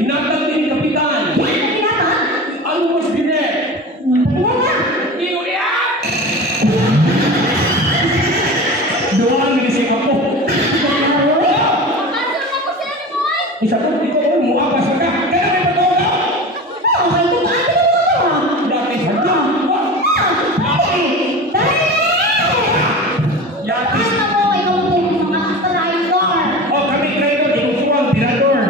Hinatag din ni Kapitan. Ano mas binek? Iyo iyak! Doon ginising ako. Isa ko dito ko mo apa sa ka. Kaya may patawa ka. Dati sa ka. Yati. Oh, kami driver, di ko suwang tirador.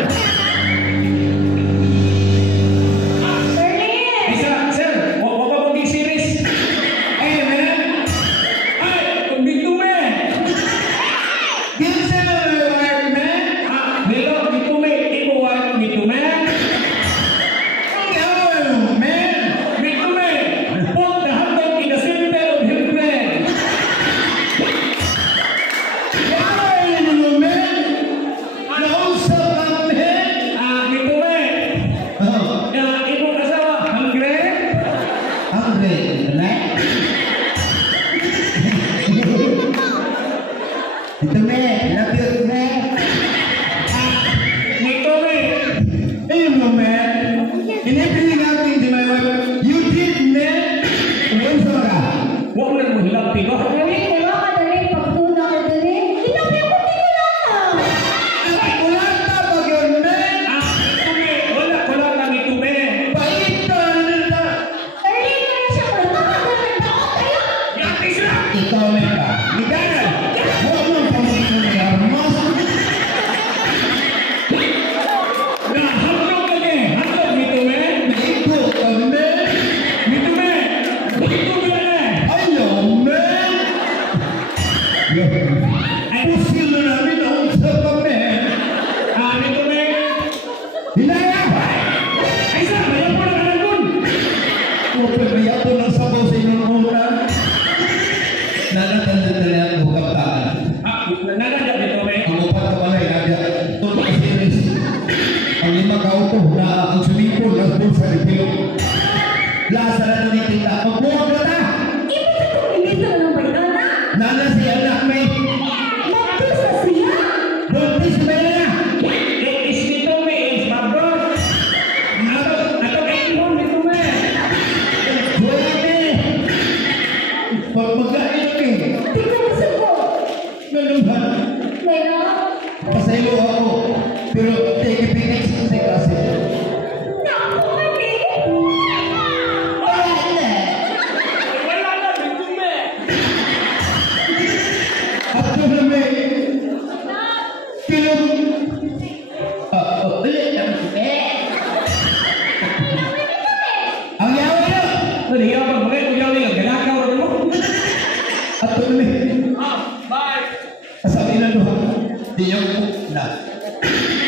Isa, sir, wag pa pong series. Ay, man. Ay, kumbito me. Dito sa wire, man. Hello, dito me. Iko wire, dito me. Oh, man. Dito me. Put the hot dog in the center of your friend. Bye.